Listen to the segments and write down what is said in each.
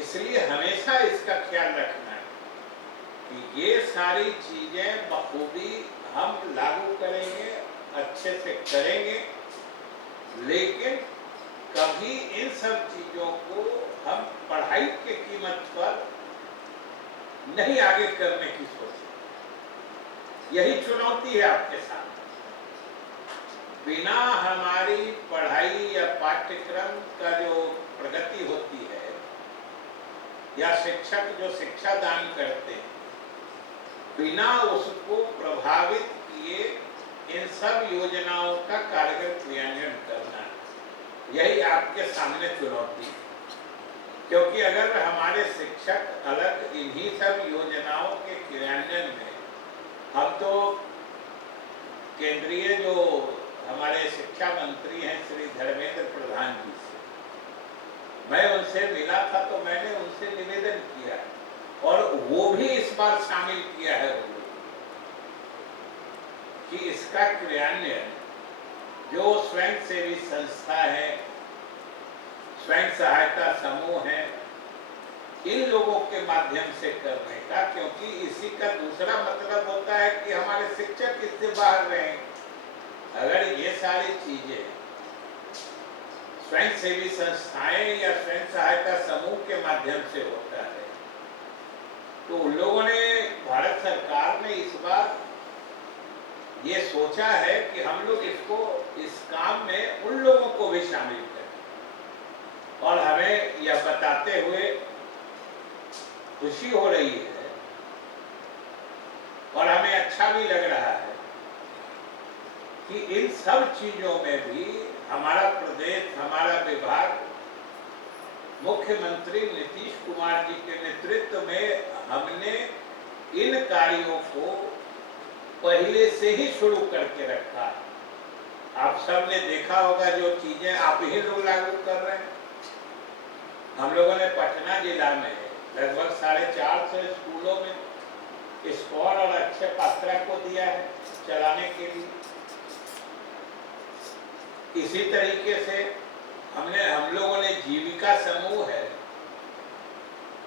इसलिए हमेशा इसका ख्याल रखना है कि ये सारी चीजें बखूबी हम लागू करेंगे, अच्छे से करेंगे, लेकिन कभी इन सब चीजों को हम पढ़ाई की कीमत पर नहीं आगे करने की सोचें। यही चुनौती है आपके साथ। बिना हमारी पढ़ाई या पाठ्यक्रम का जो प्रगति होती है या शिक्षक जो शिक्षा दान करते हैं, बिना उसको प्रभावित किए इन सब योजनाओं का कारगर क्रियान्वयन करना, यही आपके सामने चुनौती है। क्योंकि अगर हमारे शिक्षक अलग इन्हीं सब योजनाओं के क्रियान्वयन में, हम तो केंद्रीय जो हमारे शिक्षा मंत्री हैं श्री धर्मेंद्र प्रधान जी से मैं उनसे मिला था, तो मैंने उनसे निवेदन किया और वो भी इस बार शामिल किया है कि इसका क्रियान्वयन जो स्वयंसेवी संस्था है, स्वयं सहायता समूह है, इन लोगों के माध्यम से करने का, क्योंकि इसी का दूसरा मतलब होता है कि हमारे शिक्षक इससे बाहर रहें। अगर ये सारी चीजें स्वयंसेवी संस्थाएं या स्वयं सहायता समूह के माध्यम से होता है, तो उन लोगों ने, भारत सरकार ने इस बार ये सोचा है कि हम लोग इसको, इस काम में उन लोगों को भी शामिल करें। और हमें यह बताते हुए खुशी हो रही है और हमें अच्छा भी लग रहा है कि इन सब चीजों में भी हमारा प्रदेश, हमारा विभाग मुख्यमंत्री नीतीश कुमार जी के नेतृत्व में हमने इन कार्यों को पहले से ही शुरू करके रखा है। आप सब ने देखा होगा जो चीजें आप ही लोग लागू कर रहे हैं। हम लोगों ने पटना जिला में लगभग 450 स्कूलों में स्कॉल और अक्षय पात्रा को दिया है चलाने के लिए। इसी तरीके से हम लोगों ने जीविका समूह है,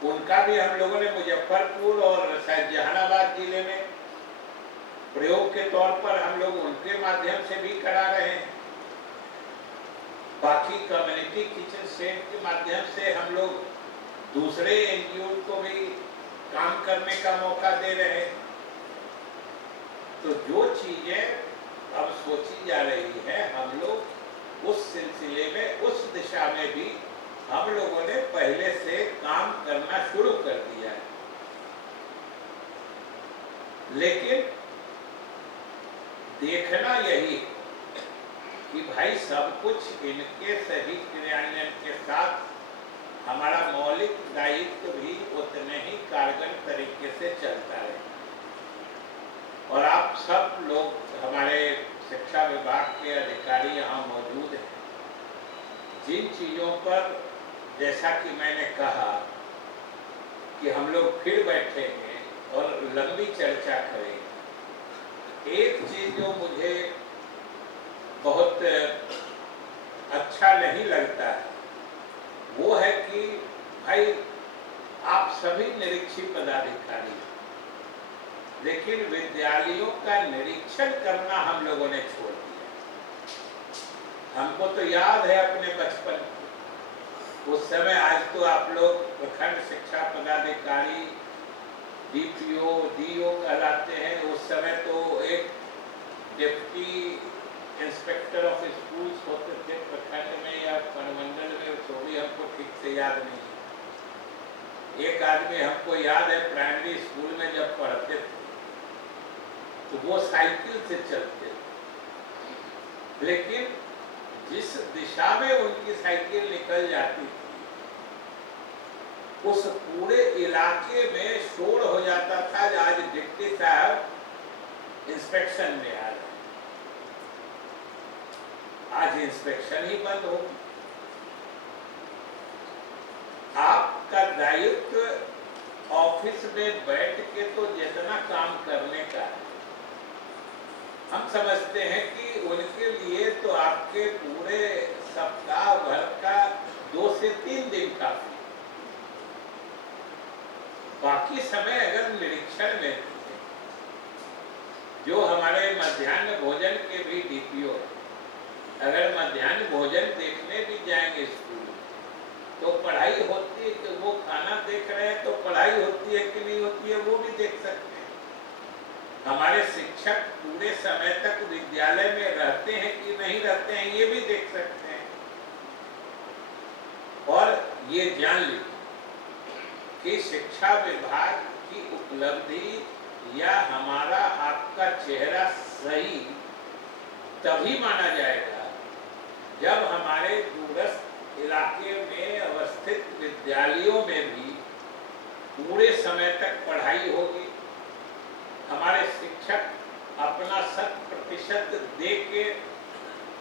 उनका भी हम लोगों ने मुजफ्फरपुर और शायद जहानाबाद जिले में प्रयोग के तौर पर हम लोग उनके माध्यम से भी करा रहे हैं। बाकी कम्युनिटी किचन सेट के माध्यम से हम लोग दूसरे एनजीओ को भी काम करने का मौका दे रहे हैं। तो जो चीजें अब सोची जा रही है, हम लोग उस सिलसिले में, उस दिशा में भी हम लोगों ने पहले से काम करना शुरू कर दिया है। लेकिन देखना यही कि भाई सब कुछ इनके सही क्रियान्वयन के साथ हमारा मौलिक दायित्व भी उतने ही कारगर तरीके से चलता है। और आप सब लोग, हमारे शिक्षा विभाग के अधिकारी यहाँ मौजूद हैं, जिन चीज़ों पर, जैसा कि मैंने कहा कि हम लोग फिर बैठेंगे और लंबी चर्चा करेंगे। एक चीज जो मुझे बहुत अच्छा नहीं लगता है वो है कि भाई आप सभी निरीक्षी पदाधिकारी, लेकिन विद्यालयों का निरीक्षण करना हम लोगों ने छोड़ दिया। हमको तो याद है अपने बचपन उस समय, आज तो आप लोग प्रखंड शिक्षा पदाधिकारी, डीपीओ, डीओ कहलाते हैं। उस समय तो एक डिप्टी इंस्पेक्टर ऑफ स्कूल्स होते थे प्रखंड में या अनुमंडल में, तो भी हमको ठीक से याद नहीं। एक आदमी हमको याद है, प्राइमरी स्कूल में जब पढ़ते थे तो वो साइकिल से चलते थे, लेकिन जिस दिशा में उनकी साइकिल निकल जाती थी उस पूरे इलाके में शोर हो जाता था। आज डिप्टी साहब इंस्पेक्शन में आ रहे, आज इंस्पेक्शन ही बंद हो। आपका दायित्व ऑफिस में बैठ के तो जितना काम करने का है, हम समझते हैं कि उनके लिए तो आपके पूरे सप्ताह भर का 2 से 3 दिन काफी। बाकी समय अगर निरीक्षण में जो हमारे मध्याह्न भोजन के भी डीपीओ है, अगर मध्याह्न भोजन देखने भी जाएंगे स्कूल तो पढ़ाई होती है कि वो खाना देख रहे हैं तो पढ़ाई होती है कि नहीं होती है वो भी देख सकते हैं। हमारे शिक्षक पूरे समय तक विद्यालय में रहते हैं कि नहीं रहते हैं ये भी देख सकते हैं। और ये जान लीजिए कि शिक्षा विभाग की उपलब्धि या हमारा आपका चेहरा सही तभी माना जाएगा जब हमारे दूरस्थ इलाके में अवस्थित विद्यालयों में भी पूरे समय तक पढ़ाई होगी, हमारे शिक्षक अपना 100% दे के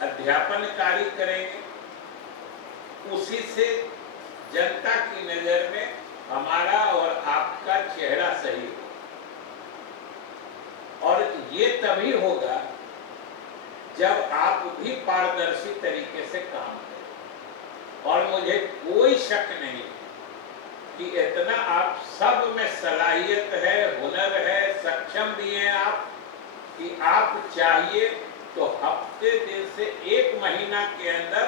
अध्यापन कार्य करेंगे, उसी से जनता की नजर में हमारा और आपका चेहरा सही हो। और ये तभी होगा जब आप भी पारदर्शी तरीके से काम करें। और मुझे कोई शक नहीं कि इतना आप सब में सलाहियत है, हुनर है, सक्षम भी हैं आप कि आप चाहिए तो हफ्ते दिन से 1 महीना के अंदर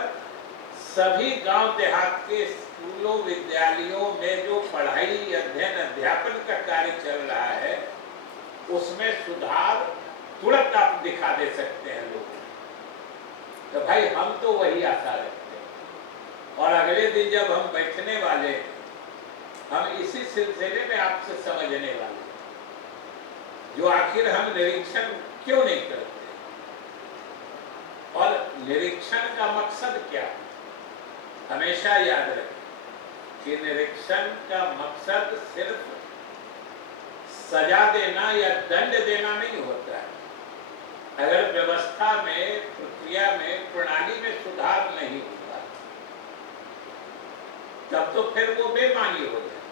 सभी गांव देहात के स्कूलों विद्यालयों में जो पढ़ाई अध्ययन अध्यापन का कार्य चल रहा है उसमें सुधार तुरंत आप दिखा दे सकते हैं लोगों। तो भाई हम तो वही आशा रखते हैं और अगले दिन जब हम बैठने वाले हैं हम इसी सिलसिले में आपसे समझने वाले हैं जो आखिर हम निरीक्षण क्यों नहीं करते और निरीक्षण का मकसद क्या है। हमेशा याद रखें कि निरीक्षण का मकसद सिर्फ सजा देना या दंड देना नहीं होता है। अगर व्यवस्था में, प्रक्रिया में, प्रणाली में सुधार नहीं होगा तब तो फिर वो बेमानी हो जाए।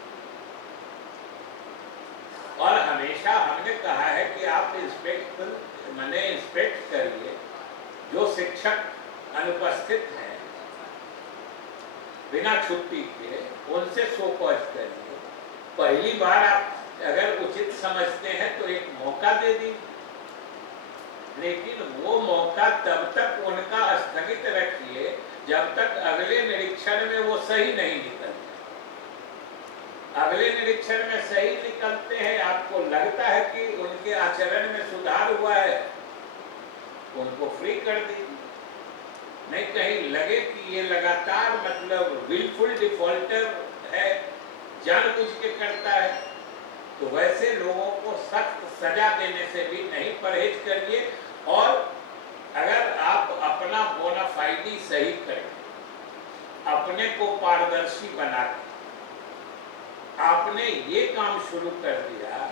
और हमेशा हमने कहा है कि आप इंस्पेक्ट करिए जो शिक्षक अनुपस्थित हैं बिना छुट्टी के, उनसे सोपॉज करिए। पहली बार आप अगर उचित समझते हैं तो एक मौका दे दीजिए, लेकिन वो मौका तब तक उनका स्थगित रखिए जब तक अगले निरीक्षण में वो सही नहीं निकलते। अगले निरीक्षण में सही निकलते हैं, आपको लगता है कि उनके आचरण में सुधार हुआ है, उनको फ्री कर दीजिए। नहीं कहीं लगे कि ये लगातार मतलब विलफुल डिफॉल्टर है, जानबूझ के करता है, तो वैसे लोगों को सख्त सजा देने से भी नहीं परहेज करिए। और अगर आप अपना बोनाफाइडी सही करें, अपने को पारदर्शी बना के आपने ये काम शुरू कर दिया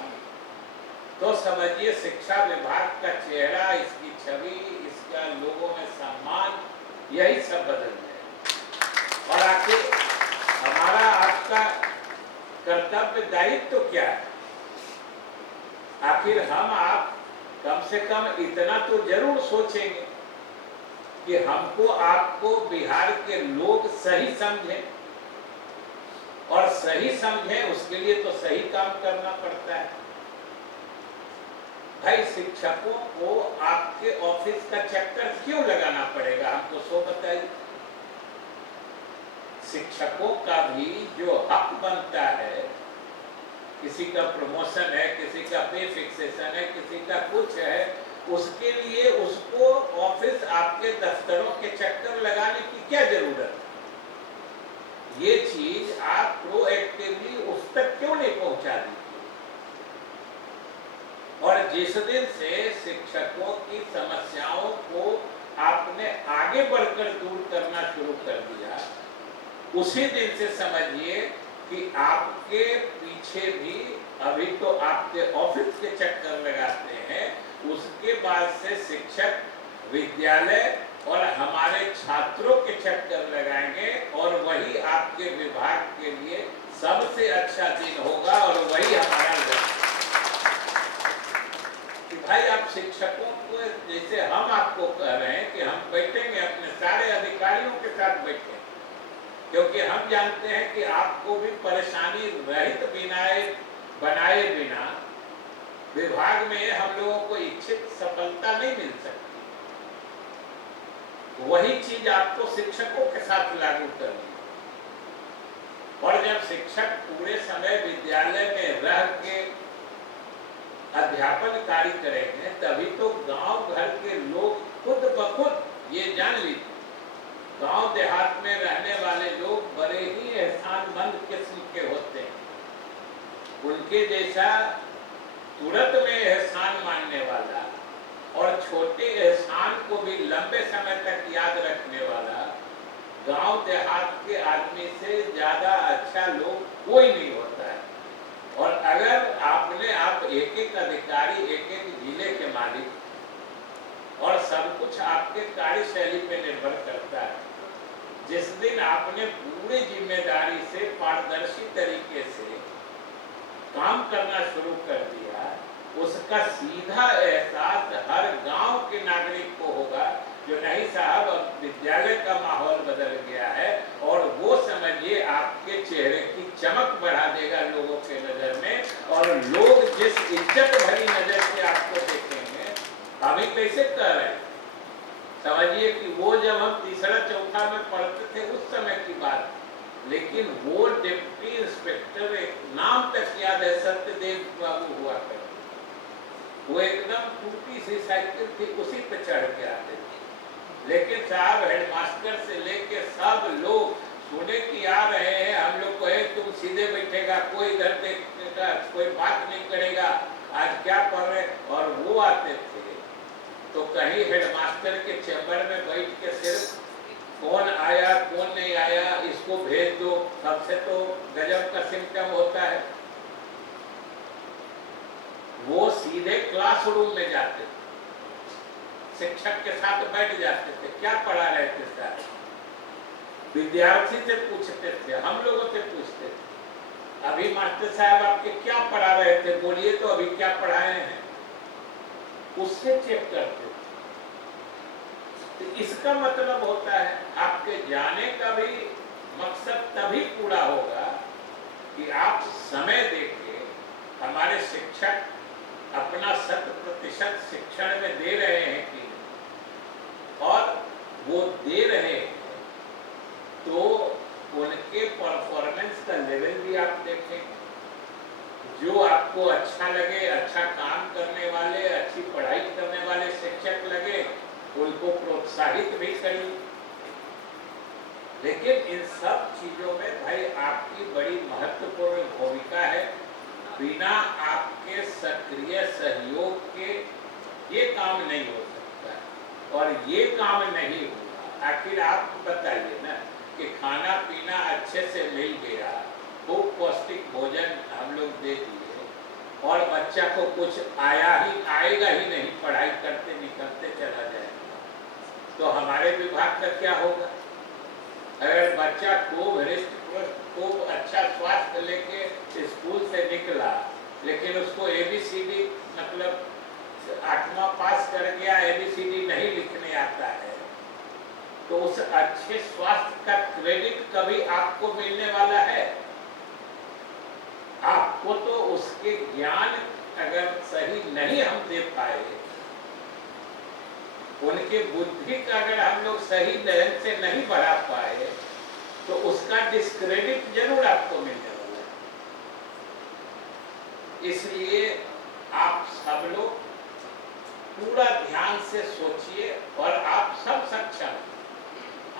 तो समझिए शिक्षा विभाग का चेहरा, इसकी छवि, इसका लोगों में सम्मान, यही सब बदल जाए। और आखिर हमारा आपका कर्तव्य दायित्व तो क्या है। आखिर हम आप कम से कम इतना तो जरूर सोचेंगे कि हमको आपको बिहार के लोग सही समझें, और सही समझें उसके लिए तो सही काम करना पड़ता है। भाई शिक्षकों को आपके ऑफिस का चक्कर क्यों लगाना पड़ेगा, हमको सो बताइए। शिक्षकों का भी जो हक बनता है, किसी का प्रमोशन है, किसी का पे फिक्सेशन है, किसी का कुछ है, उसके लिए उसको ऑफिस आपके दफ्तरों के चक्कर लगाने की क्या जरूरत है। ये चीज आप प्रोएक्टिवली उस तक क्यों नहीं पहुंचा दी। और जिस दिन से शिक्षकों की समस्याओं को आपने आगे बढ़कर दूर करना शुरू कर दिया, उसी दिन से समझिए कि आपके पीछे भी अभी तो आपके ऑफिस के चक्कर लगाते हैं, उसके बाद से शिक्षक विद्यालय और हमारे छात्रों के चक्कर लगाएंगे, और वही आपके विभाग के लिए सबसे अच्छा दिन होगा। और वही हमारा लक्ष्य कि भाई आप शिक्षकों को, जैसे हम आपको कह रहे हैं कि हम बैठेंगे अपने सारे अधिकारियों के साथ बैठेंगे, क्योंकि हम जानते हैं कि आपको भी परेशानी रहित बिना बनाए बिना विभाग में हम लोगों को इच्छित सफलता नहीं मिल सकती। वही चीज आपको शिक्षकों के साथ लागू करनी है। और जब शिक्षक पूरे समय विद्यालय में रह के अध्यापन कार्य करेंगे तभी तो गांव घर के लोग खुद ब खुद ये जान लीजिए, गांव देहात में रहने वाले लोग बड़े ही एहसानमंद किस्म के होते हैं। उनके जैसा तुरंत में एहसान मानने वाला और छोटे एहसान को भी लंबे समय तक याद रखने वाला गांव देहात के आदमी से ज्यादा अच्छा लोग कोई नहीं होता है। और अगर आपने आप एक एक अधिकारी, एक एक जिले के मालिक, और सब कुछ आपके कार्यशैली पे निर्भर करता है। जिस दिन आपने पूरी जिम्मेदारी से पारदर्शी तरीके से काम करना शुरू कर दिया, उसका सीधा एहसास हर गांव के नागरिक को होगा जो नहीं साहब अब विद्यालय का माहौल बदल गया है। और वो समझिए आपके चेहरे की चमक बढ़ा देगा लोगों के नजर में, और लोग जिस इज्जत भरी नजर से आपको देखेंगे। अभी कैसे कर रहे हैं समझिए कि वो जब हम तीसरा चौथा में पढ़ते थे उस समय की बात, लेकिन वो डिप्टी इंस्पेक्टर एक नाम तक याद है, सत्यदेव बाबू हुआ करते, वो एकदम टूटी सी साइकिल थी, उसी पे चढ़ के आते थे। लेकिन साहब हेडमास्टर से लेके सब लोग सुने कि आ रहे हैं, हम लोग कहे तुम सीधे बैठेगा, कोई इधर देखेगा, कोई बात नहीं करेगा, आज क्या पढ़ रहे, और वो आते थे तो कहीं हेडमास्टर के चैम्बर में बैठ के सिर्फ कौन आया कौन नहीं आया इसको भेज दो, सबसे तो गजब का सिम्टम होता है। वो सीधे क्लासरूम में जाते थे, शिक्षक के साथ बैठ जाते थे, क्या पढ़ा रहे थे सर, विद्यार्थी से पूछते थे, हम लोगों से पूछते थे, अभी मास्टर साहब आपके क्या पढ़ा रहे थे, बोलिए तो अभी क्या पढ़ाए हैं, उससे चेक करते थे। तो इसका मतलब होता है आपके जाने का भी मकसद तभी पूरा होगा कि आप समय देके हमारे शिक्षक अपना 100% शिक्षण में दे रहे हैं कि, और वो दे रहे हैं तो उनके परफॉर्मेंस का लेवल भी आप देखें। जो आपको अच्छा लगे, अच्छा काम करने वाले, अच्छी पढ़ाई करने वाले शिक्षक लगे, उनको प्रोत्साहित भी करिए। लेकिन इन सब चीजों में भाई आपकी बड़ी महत्वपूर्ण भूमिका है। बिना आपके सक्रिय सहयोग के ये काम नहीं हो सकता, और ये काम नहीं होगा। आखिर आप बताइए ना कि खाना पीना अच्छे से मिल गया, खूब पौष्टिक भोजन हम लोग दे दिए, और बच्चा को कुछ आएगा ही नहीं, पढ़ाई करते निकलते चला जाएगा, तो हमारे विभाग का क्या होगा? अगर बच्चा खूब हृष्ट पुष्ट खूब अच्छा स्वास्थ्य लेके स्कूल से निकला, लेकिन उसको ABCD मतलब 8वां पास कर गया, ABCD नहीं लिखने आता है, तो उस अच्छे स्वास्थ्य का क्रेडिट कभी आपको मिलने वाला है? आपको तो उसके ज्ञान अगर सही नहीं हम दे पाए, उनके बुद्धि का अगर हम लोग सही ढंग से नहीं बढ़ा पाए, तो उसका डिस्क्रेडिट जरूर आपको मिलने वाला है। इसलिए आप सब लोग पूरा ध्यान से सोचिए, और आप सब सक्षम,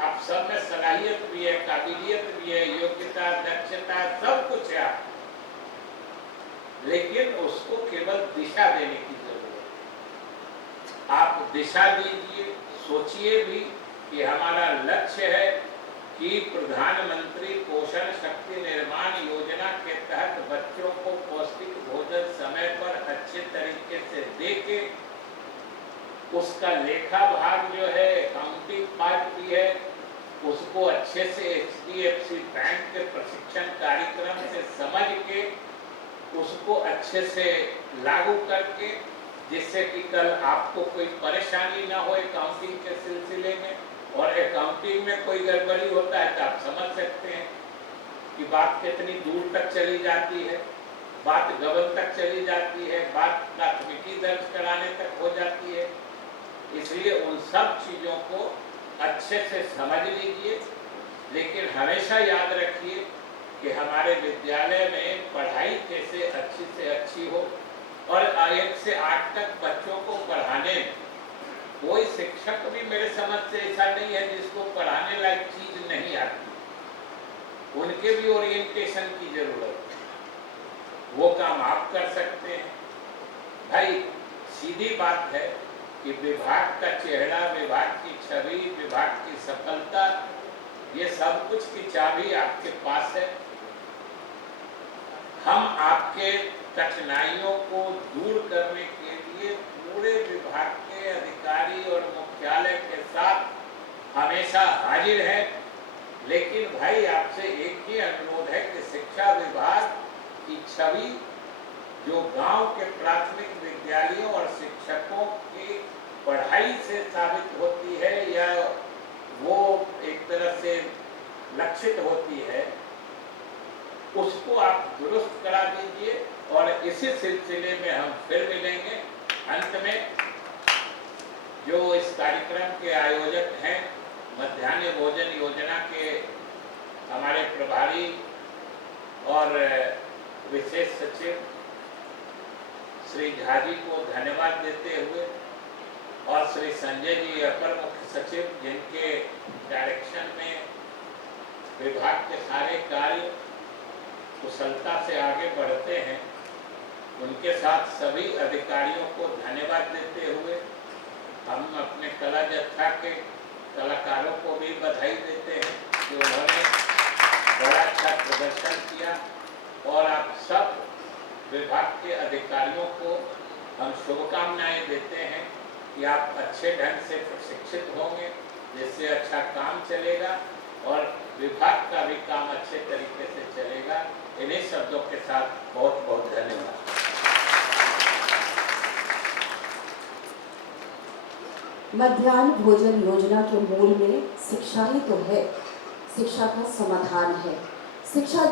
आप सब में सलाहियत भी है, काबिलियत भी है, योग्यता, दक्षता सब कुछ है, लेकिन उसको केवल दिशा देने की जरूरत है। आप दिशा दीजिए, सोचिए भी कि हमारा लक्ष्य है कि प्रधानमंत्री पोषण शक्ति निर्माण योजना के तहत बच्चों को पौष्टिक भोजन समय पर अच्छे तरीके से देके उसका लेखा भाग जो है, अकाउंटिंग पार्ट भी है, उसको अच्छे से HDFC बैंक के प्रशिक्षण कार्यक्रम से समझ के उसको अच्छे से लागू करके, जिससे कि कल आपको कोई परेशानी ना हो अकाउंटिंग के सिलसिले में। और अकाउंटिंग में कोई गड़बड़ी होता है तो आप समझ सकते हैं कि बात कितनी दूर तक चली जाती है। बात गबन तक चली जाती है, बात प्राथमिकी दर्ज कराने तक हो जाती है। इसलिए उन सब चीज़ों को अच्छे से समझ लीजिए, लेकिन हमेशा याद रखिए कि हमारे विद्यालय में पढ़ाई कैसे अच्छी से अच्छी हो, और 1 से 8 तक बच्चों को पढ़ाने में कोई शिक्षक भी मेरे समझ से ऐसा नहीं है जिसको पढ़ाने लायक चीज नहीं आती। उनके भी ओरिएंटेशन की जरूरत है, वो काम आप कर सकते हैं। भाई सीधी बात है कि विभाग का चेहरा, विभाग की छवि, विभाग की सफलता, ये सब कुछ की चाबी आपके पास है। हम आपके कठिनाइयों को दूर करने के लिए पूरे विभाग के अधिकारी और मुख्यालय के साथ हमेशा हाजिर है। लेकिन भाई आपसे एक ही अनुरोध है कि शिक्षा विभाग की छवि जो गांव के प्राथमिक विद्यालयों और शिक्षकों की पढ़ाई से साबित होती है या वो एक तरह से लक्षित होती है, उसको आप दुरुस्त करा दीजिए। और इसी सिलसिले में हम फिर मिलेंगे। अंत में जो इस कार्यक्रम के आयोजक हैं, मध्याह्न भोजन योजना के हमारे प्रभारी और विशेष सचिव श्री झा जी को धन्यवाद देते हुए, और श्री संजय जी अपर मुख्य सचिव, जिनके डायरेक्शन में विभाग के सारे कार्य कुशलता से आगे बढ़ते हैं, उनके साथ सभी अधिकारियों को धन्यवाद देते हुए हम अपने कला जत्था के कलाकारों को भी बधाई देते हैं कि उन्होंने बड़ा अच्छा प्रदर्शन किया। और आप सब विभाग के अधिकारियों को हम शुभकामनाएं देते हैं कि आप अच्छे ढंग से प्रशिक्षित होंगे, जिससे अच्छा काम चलेगा और विभाग का भी काम अच्छे तरीके से चलेगा। इन्हीं शब्दों के साथ बहुत बहुत धन्यवाद। मध्याह्न भोजन योजना के मूल में शिक्षा ही तो है, शिक्षा का समाधान है। शिक्षा